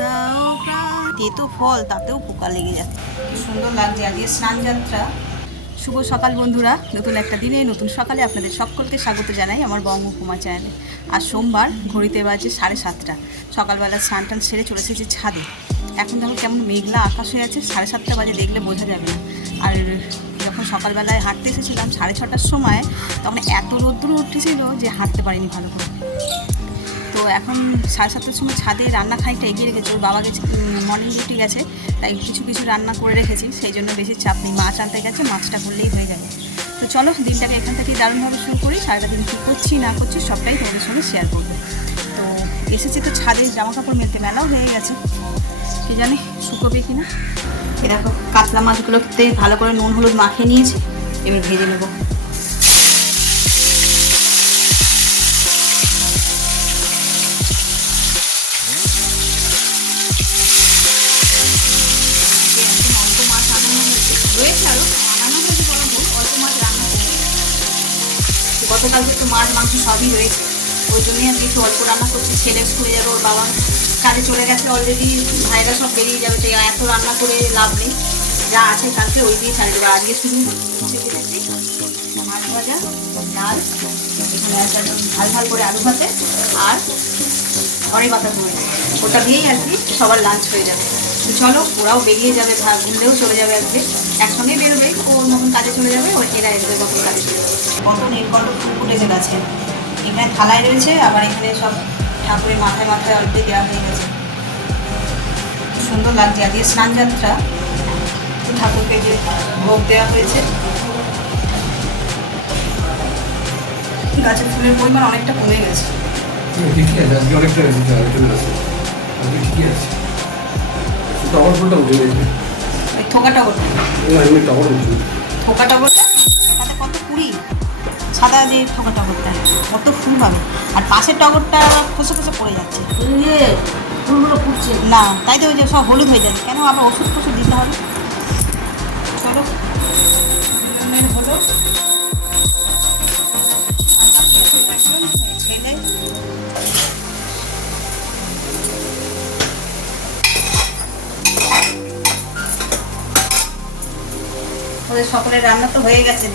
দাও প্রাণ। তেতো ফল তাতেও পোকা লেগে যাচ্ছে। কি সুন্দর লাগছে আজকে স্নান যাত্রা। শুভ সকাল বন্ধুরা, নতুন একটা দিনে নতুন সকালে আপনাদের সকলকে স্বাগত জানাই আমার বঙ্গকুমা চ্যানেলে। আর সোমবার, ঘড়িতে বাজে 7:30। সকালবেলা স্নান টান সেরে চলে এসেছি ছাদে। এখন দেখো কেমন মেঘলা আকাশ হয়ে আছে, 7:30 বাজে, দেখলে বোঝা যাবে না। আর যখন সকালবেলায় হাঁটতে এসেছিলাম 6:30টার সময়, তখন এত রোদ্দুর উঠেছিল যে হাঁটতে পারিনি ভালো করে। তো এখন 7:30টার সময় ছাদে রান্না খানিকটা এগিয়ে রেখেছি। ওর বাবা গেছে, মর্নিং ডিউটি গেছে, তাই কিছু কিছু রান্না করে রেখেছি, সেই জন্য বেশি চাপ নেই। মাছ আনতে গেছে, মাছটা করলেই হয়ে গেল। তো চলো দিনটাকে এখান থেকেই দারুণভাবে শুরু করি। সারাটা দিন কী করছি না করছি সবটাই তোমাদের সঙ্গে শেয়ার করবো। তো এসেছি তো ছাদে জামা কাপড় মেলতে, মেলাও হয়ে গেছে, কে জানে শুকোবে কি না। এ দেখো কাতলা মাছগুলোতে ভালো করে নুন হলুদ মাখিয়ে নিয়েছি, এবার ভেজে নেবো। গতকালকে একটু মাছ মাংস সবই রয়েছে, ওই জন্যই আজকে একটু অল্প রান্না করছি। ছেলে স্কুলে যাবে, ওর বাবা কাজে চলে গেছে অলরেডি, ভাইরা সব বেরিয়ে যাবে, তো এত রান্না করে লাভ নেই। যা আছে কালকে ওই দিয়ে ছাড়িয়ে দেবো। আজকে শুধু মাছ ভাজা, ডাল, এখানে একটা ঝাল ঝাল করে আলু ভাতে আর ধনে পাতা ধরে, ওটা দিয়েই আর কি সবার লাঞ্চ হয়ে যাবে। তো চলো, ওরাও বেরিয়ে যাবে, ঘুরলেও চলে যাবে, আজকে একসঙ্গেই বেরোবে। ওর মতন কাজে চলে যাবে, ওর এরা এদের মতন কাজে চলে যাবে। কত নীলকণ্ঠ ফুল ফুটেছে গাছে, এখানে থালায় রয়েছে, আবার এখানে সব ঠাকুরের মাথায় মাথায় অল্পে দেওয়া হয়ে গেছে। সুন্দর লাগছে আজকে স্নান যাত্রা, ঠাকুরকে যে ভোগ দেওয়া হয়েছে। গাছের ফুলের পরিমাণ অনেকটা কমে গেছে। থোকা টগরটা তাতে কত কুড়ি, সাদা যে থোকা টগরটা কত ফুল হবে, আর পাশের টগরটা খসে খসে পড়ে যাচ্ছে, ফুলগুলো ফুটছে না, তাই তো ওই যে সব হলুদ হয়ে যাচ্ছে। কেন আবার ওষুধ ফষুধ দিতে হবে। চলো হলো ছেলে ওদের সকলের রান্না তো হয়ে গেছে,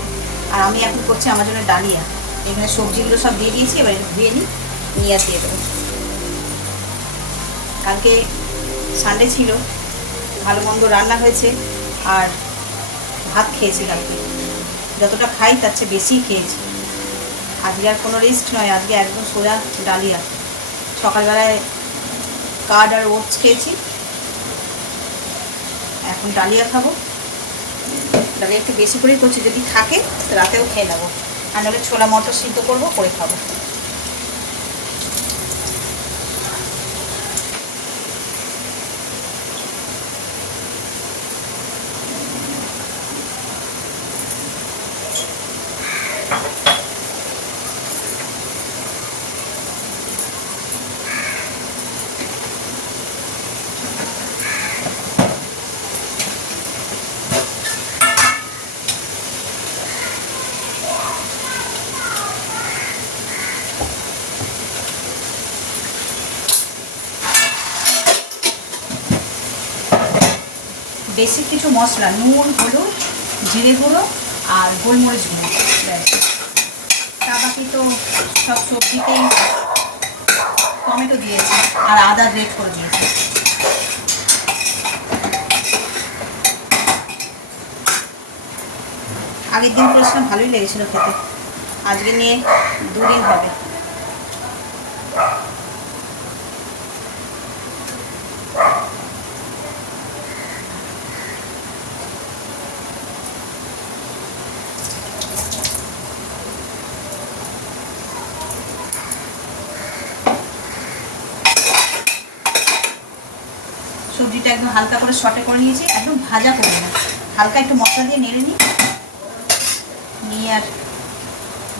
আর আমি এখন করছি আমার জন্য ডালিয়া। এখানে সবজিগুলো সব দিয়ে দিয়েছি, এবার ধুয়ে নিয়ে আর দিয়ে দেবো। কালকে সানডে ছিল, ভালো মন্দ রান্না হয়েছে, আর ভাত খেয়েছি কালকে, যতটা খাই তার চেয়ে বেশিই খেয়েছি। আজকে আর কোনো রেস্ট নয়, আজকে একদম সোজা ডালিয়া। সকালবেলায় কার্ড আর ওটস খেয়েছি, এখন ডালিয়া খাবো। ডালিয়া একটু বেশি করেই করছি, যদি থাকে রাতেও খেয়ে নেবো, আর নাহলে ছোলা মটর সিদ্ধ করবো, করে খাবো। বেসিক কিছু মশলা, নুন হলুদ জিরে গুঁড়ো আর গোলমরিচ গুঁড়ো, তা বাকি তো সব সবজিতেই টমেটো দিয়েছি আর আদা গ্রেট করে দিয়েছি। আগের দিন করেছিলাম, ভালোই লেগেছিলো খেতে, আজকে নিয়ে 2 দিন হবে। সবজিটা একদম হালকা করে সটে করে নিয়েছি, একদম ভাজা করবো না, হালকা একটু মশলা দিয়ে নেড়ে নিয়ে আর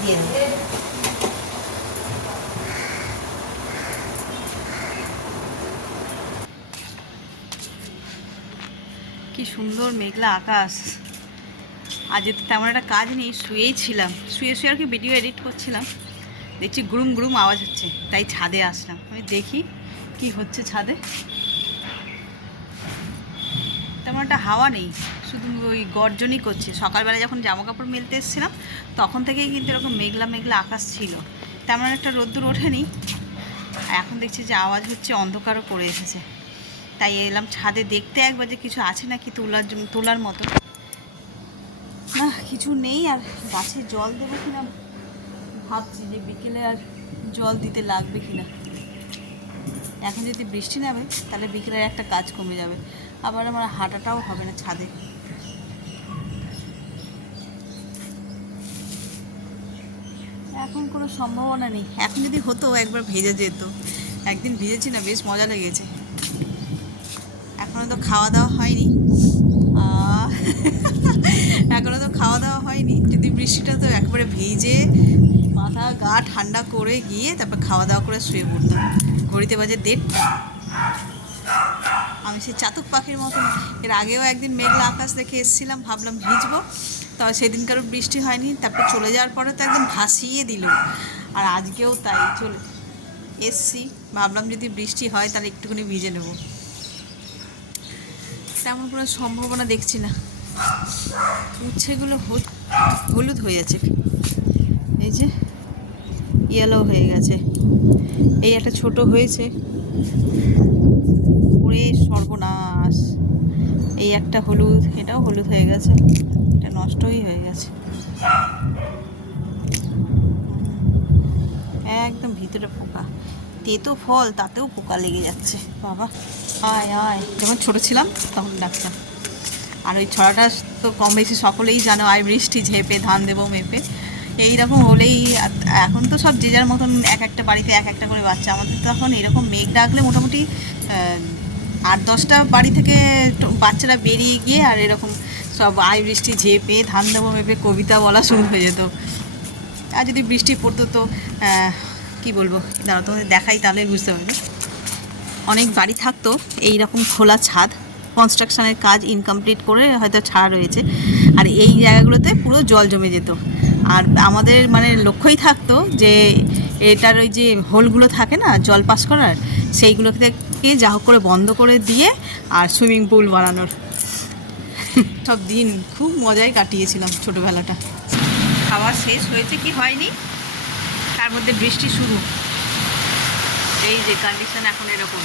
দিয়ে দেবো। কি সুন্দর মেঘলা আকাশ। আজ তো তেমন একটা কাজ নেই, শুয়েই ছিলাম, শুয়ে শুয়ে আর কি ভিডিও এডিট করছিলাম, দেখছি গুরুম গুরুম আওয়াজ হচ্ছে, তাই ছাদে আসলাম। আমি দেখি কি হচ্ছে ছাদে। তেমন একটা হাওয়া নেই, শুধু ওই গর্জনই করছে। সকালবেলা যখন জামা কাপড় মেলতে এসেছিলাম তখন থেকেই কিন্তু এরকম মেঘলা মেঘলা আকাশ ছিল, তেমন একটা রোদ্দুর ওঠেনি। এখন দেখছি যে আওয়াজ হচ্ছে, অন্ধকারও করে এসেছে, তাই এলাম ছাদে দেখতে একবার যে কিছু আছে নাকি তোলার মতো। না, কিছু নেই। আর গাছে জল দেবো কিনা ভাবছি, যে বিকেলে আর জল দিতে লাগবে কিনা। এখন যদি বৃষ্টি নামে তাহলে বিকেলের একটা কাজ কমে যাবে, আবার আমার হাঁটাটাও হবে না ছাদে। এখন কোনো সম্ভাবনা নেই। এখন যদি হতো একবার ভেজে যেত, একদিন ভিজেছি না, বেশ মজা লেগেছে। এখনও তো খাওয়া দাওয়া হয়নি, যদি বৃষ্টিটা তো একবারে ভিজে মাথা গা ঠান্ডা করে গিয়ে তারপর খাওয়া দাওয়া করে শুয়ে পড়তাম। ঘড়িতে বাজে 1:30। আমি সেই চাতক পাখির মতন এর আগেও একদিন মেঘলা আকাশ দেখে এসেছিলাম, ভাবলাম ভিজবো, তবে সেদিনকারও বৃষ্টি হয়নি। তারপর চলে যাওয়ার পরে তো একদিন ভাসিয়ে দিল, আর আজকেও তাই চলে এসছি। ভাবলাম যদি বৃষ্টি হয় তাহলে একটুখানি ভিজে নেব, তেমন কোনো সম্ভাবনা দেখছি না। উচ্ছেগুলো হলুদ হয়ে আছে, এই যে ইয়েলো হয়ে গেছে। এই একটা ছোট হয়েছে, ওরে সর্বনাশ। এই একটা হলুদ, এটাও হলুদ হয়ে গেছে, এটা নষ্টই হয়ে গেছে একদম। ভিতরে পোকা, তেতো ফল তাতেও পোকা লেগে যাচ্ছে বাবা। আয় আয়, যখন ছোটো ছিলাম তখন ডাকতাম। আর ওই ছড়াটা তো কম বেশি সকলেই জানো, আয় বৃষ্টি ঝেপে ধান দেবো মেপে, এইরকম হলেই। এখন তো সব যে যার মতন এক একটা বাড়িতে এক একটা করে বাচ্চা। আমাদের তখন এরকম মেঘ ডাকলে মোটামুটি 8-10টা বাড়ি থেকে বাচ্চারা বেরিয়ে গিয়ে আর এরকম সব আয় বৃষ্টি ঝেপে ধান দেবো মেপে কবিতা বলা শুরু হয়ে যেত। আর যদি বৃষ্টি পড়তো তো কি বলবো, দাঁড়া তোমাদের দেখাই তাহলে বুঝতে পারবে। অনেক বাড়ি থাকতো এইরকম খোলা ছাদ, কনস্ট্রাকশানের কাজ ইনকমপ্লিট করে হয়তো ছাড়া রয়েছে, আর এই জায়গাগুলোতে পুরো জল জমে যেত। আর আমাদের মানে লক্ষ্যই থাকতো যে এটার ওই যে হোলগুলো থাকে না জল পাস করার, সেইগুলোকে যা হোক করে বন্ধ করে দিয়ে আর সুইমিং পুল বানানোর। সব দিন খুব মজায় কাটিয়েছিলাম ছোটোবেলাটা। খাওয়া শেষ হয়েছে কি হয়নি, তার মধ্যে বৃষ্টি শুরু। এই যে কন্ডিশন এখন এরকম।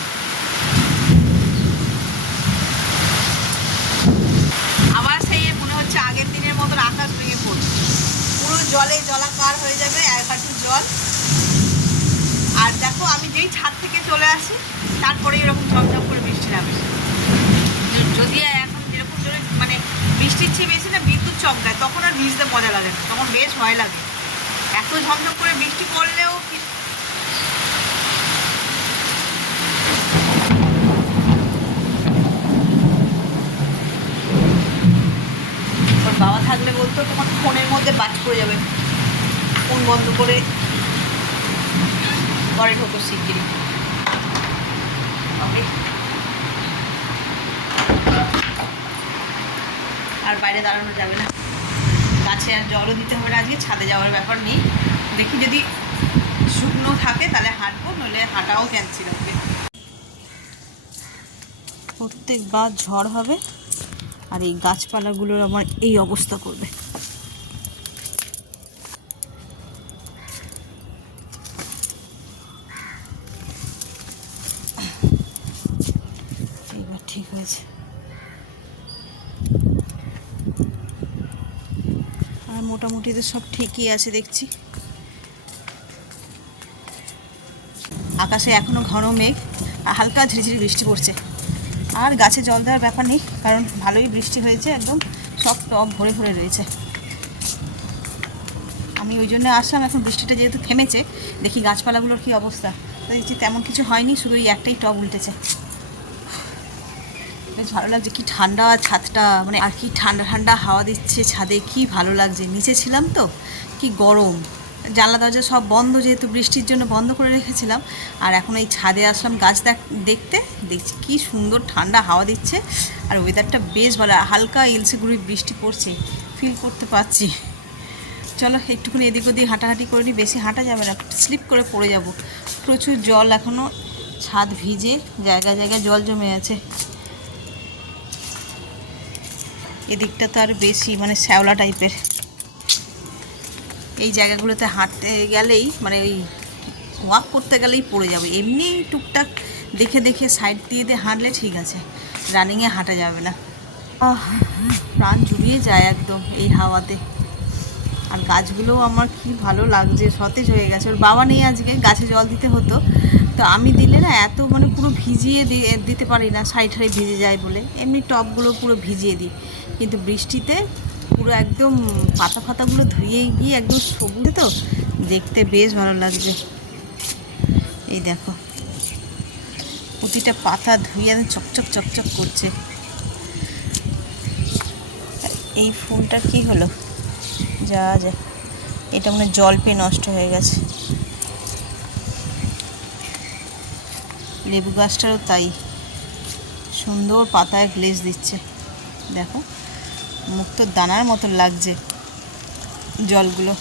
আবার সেই মনে হচ্ছে আগের দিনের মতন আকাশ ভেঙে পড়ছে, পুরো জলে জলাকার হয়ে যাবে, এক হাঁটু জল। আর দেখো আমি যেই ছাদ থেকে চলে আসি তারপরে এরকম ঝমঝম করে বৃষ্টি নামে। যদি এখন যেরকম জোরে মানে বৃষ্টির চেয়ে বেশি না বিদ্যুৎ চমকায়, তখন আর ভিজতে মজা লাগে না, তখন বেশ ভয় লাগে। এত ঝমঝম করে বৃষ্টি পড়লেও ওর বাবা থাকলে বলতো তোমার ফোনের মধ্যে বাজ পড়ে যাবে, ফোন বন্ধ করে ঘরে ঢোকো শিগগিরি। আর বাইরে দাঁড়ানো যাবে না, গাছে আর জলও দিতে হবে না, আজকে ছাদে যাওয়ার ব্যাপার নেই। দেখি যদি শুকনো থাকে তাহলে হাঁটবো, নইলে হাঁটাও ক্যান্সেল হবে। প্রত্যেকবার ঝড় হবে আর এই গাছপালাগুলোর আমার এই অবস্থা করবে। এইবার ঠিক হয়েছে। আর মোটামুটি তো সব ঠিকই আছে দেখছি। আকাশে এখনও ঘন মেঘ, হালকা ঝিরিঝিরি বৃষ্টি পড়ছে। আর গাছে জল দেওয়ার ব্যাপার নেই, কারণ ভালোই বৃষ্টি হয়েছে, একদম সব টব ভরে ভরে রয়েছে। আমি ওই জন্য আসলাম, এখন বৃষ্টিটা যেহেতু থেমেছে, দেখি গাছপালাগুলোর কী অবস্থা। দেখছি তেমন কিছু হয়নি, শুধু এই একটাই টব উল্টেছে। বেশ ভালো লাগছে, কি ঠান্ডা ছাদটা, মানে আর কি ঠান্ডা ঠান্ডা হাওয়া দিচ্ছে ছাদে, কি ভালো লাগছে। নিচে ছিলাম তো কি গরম, জানলা দরজা সব বন্ধ, যেহেতু বৃষ্টির জন্য বন্ধ করে রেখেছিলাম। আর এখন এই ছাদে আসলাম গাছ দেখছি কি সুন্দর ঠান্ডা হাওয়া দিচ্ছে, আর ওয়েদারটা বেশ ভালো, হালকা ইলসে গুঁড়ি বৃষ্টি পড়ছে, ফিল করতে পারছি। চলো একটুখানি এদিক ওদিক হাঁটাহাঁটি করে নিই, বেশি হাঁটা যাবে না, স্লিপ করে পড়ে যাব। প্রচুর জল, এখনও ছাদ ভিজে, জায়গায় জায়গায় জল জমে আছে। এদিকটা তো আর বেশি মানে শ্যাওলা টাইপের। এই জায়গাগুলোতে হাঁটতে গেলেই মানে ওই ওয়াক করতে গেলেই পড়ে যাবে। এমনি টুকটাক দেখে দেখে সাইড দিয়ে দিয়ে হাঁটলে ঠিক আছে, রানিংয়ে হাঁটা যাবে না। প্রাণ জুড়িয়ে যায় একদম এই হাওয়াতে। আর গাছগুলোও আমার কি ভালো লাগছে, সতেজ হয়ে গেছে। ওর বাবা নেই আজকে, গাছে জল দিতে হতো, তো আমি দিলে না এত মানে পুরো ভিজিয়ে দিতে পারি না, সাইড সাইড ভিজে যায় বলে এমনি টবগুলো পুরো ভিজিয়ে দিই। কিন্তু বৃষ্টিতে পুরো একদম পাতা ফাতাগুলো ধুয়ে গিয়ে একদম সবুজ, তো দেখতে বেশ ভালো লাগছে। এই দেখো প্রতিটা পাতা ধুয়ে চকচক চকচক করছে। এই ফুলটা কি হলো যা যা, এটা মানে জল পেয়ে নষ্ট হয়ে গেছে। লেবু গাছটারও তাই, সুন্দর পাতায় গ্লেজ দিচ্ছে, দেখো মুক্তোর দানার মতন লাগছে জলগুলো।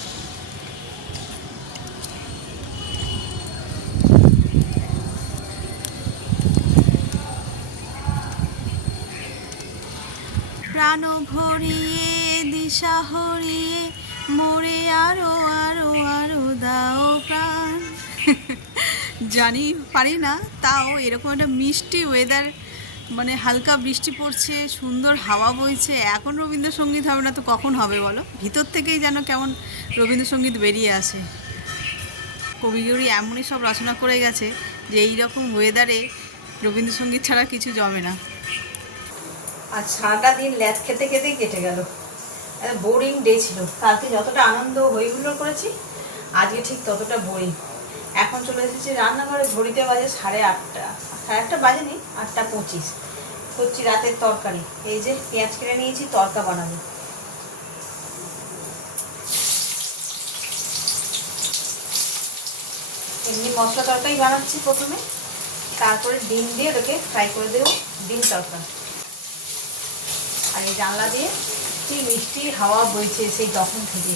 প্রাণ ভরিয়ে দিশা হরিয়ে মোরে আরো আরো আরো দাও প্রাণ। জানি পারি না, তাও এরকম একটা মিষ্টি ওয়েদার, মানে হালকা বৃষ্টি পড়ছে, সুন্দর হাওয়া বইছে, এখন রবীন্দ্রসঙ্গীত হবে না তো কখন হবে বলো? ভিতর থেকেই যেন কেমন রবীন্দ্রসঙ্গীত বেরিয়ে আসে। কবিগুরু এমনই সব রচনা করে গেছে যে এই রকম ওয়েদারে রবীন্দ্রসঙ্গীত ছাড়া কিছু জমে না। আর সারাটা দিন ল্যাদ খেতে খেতেই কেটে গেল, বোরিং ডে ছিল। কালকে যতটা আনন্দ হইহুল্লোড় করেছি, আজকে ঠিক ততটা বোরিং। এখন চলে এসেছি রান্নাঘরে, ঘড়িতে বাজে 8:30, 8:30 বাজেনি, 8:25। করছি রাতের তরকারি। এই যে পেঁয়াজ কেটে নিয়েছি, তরকা বানাবো। এমনি মশলা তরকারি বানাচ্ছি প্রথমে, তারপরে ডিম দিয়ে ওটাকে ফ্রাই করে দেবো, ডিম তরকা। আর এই জানলা দিয়ে কি মিষ্টি হাওয়া বইছে সেই তখন থেকে।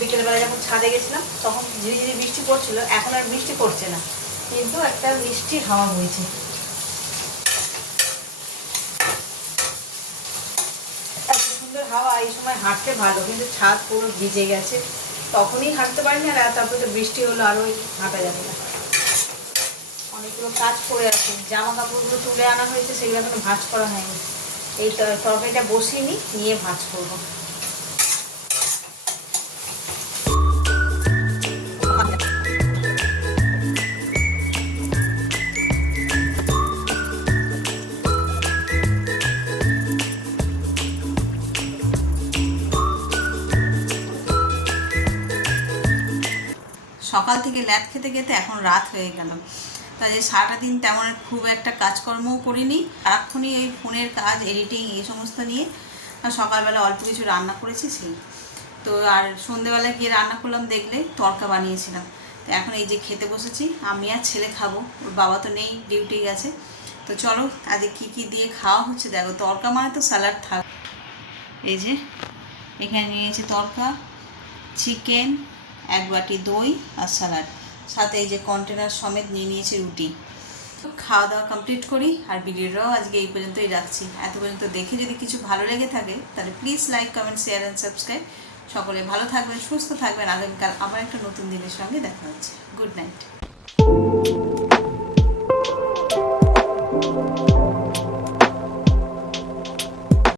বিকেলবেলা যখন ছাদে গেছিলাম তখন ঝিরি ঝিরি বৃষ্টি পড়ছিল, এখন আর বৃষ্টি পড়ছে না, কিন্তু একটা মিষ্টি হাওয়া বইছে। এত সুন্দর হাওয়া, এই সময় হাঁটতে ভালো, কিন্তু ছাদ পুরো ভিজে গেছে, তখনই হাঁটতে পারি না। আর তারপরে তো বৃষ্টি হলো, আরোই হাঁটা যাবে না। অনেকগুলো কাজ করে আছে, জামা কাপড়গুলো তুলে আনা হয়েছে, সেগুলো এখনো ভাঁজ করা হয়নি। এই তরকারিটা বসিয়ে নিয়ে ভাঁজ করবো। সকাল থেকে ল্যাদ খেতে খেতে এখন রাত হয়ে গেল, তাই সারাটা দিন তেমন খুব একটা কাজকর্মও করিনি, সারাক্ষণই এই ফোনের কাজ, এডিটিং, এই সমস্ত নিয়ে। আর সকালবেলা অল্প কিছু রান্না করেছি সেই তো, আর সন্ধেবেলা গিয়ে রান্না করলাম, দেখলে তরকা বানিয়েছিলাম। তো এখন এই যে খেতে বসেছি, আমি আর ছেলে খাবো, ওর বাবা তো নেই, ডিউটি গেছে। তো চলো আজকে কী কী দিয়ে খাওয়া হচ্ছে দেখো। তরকা মানে তো স্যালাড থাক। এই যে এখানে নিয়েছি তরকা, চিকেন, 1 বাটি দই আর স্যালাড, সাথে এই যে কন্টেনার সমেত নিয়ে নিয়েছি রুটি। তো খাওয়া দাওয়া কমপ্লিট করি, আর ভিডিওটাও আজকে এই পর্যন্তই রাখছি। এত পর্যন্ত দেখে যদি কিছু ভালো লেগে থাকে তাহলে please like, comment, share and subscribe. সকলে ভালো থাকবেন, সুস্থ থাকবেন। আগামীকাল আবার একটা নতুন দিনের সঙ্গে দেখা হচ্ছে। Good night.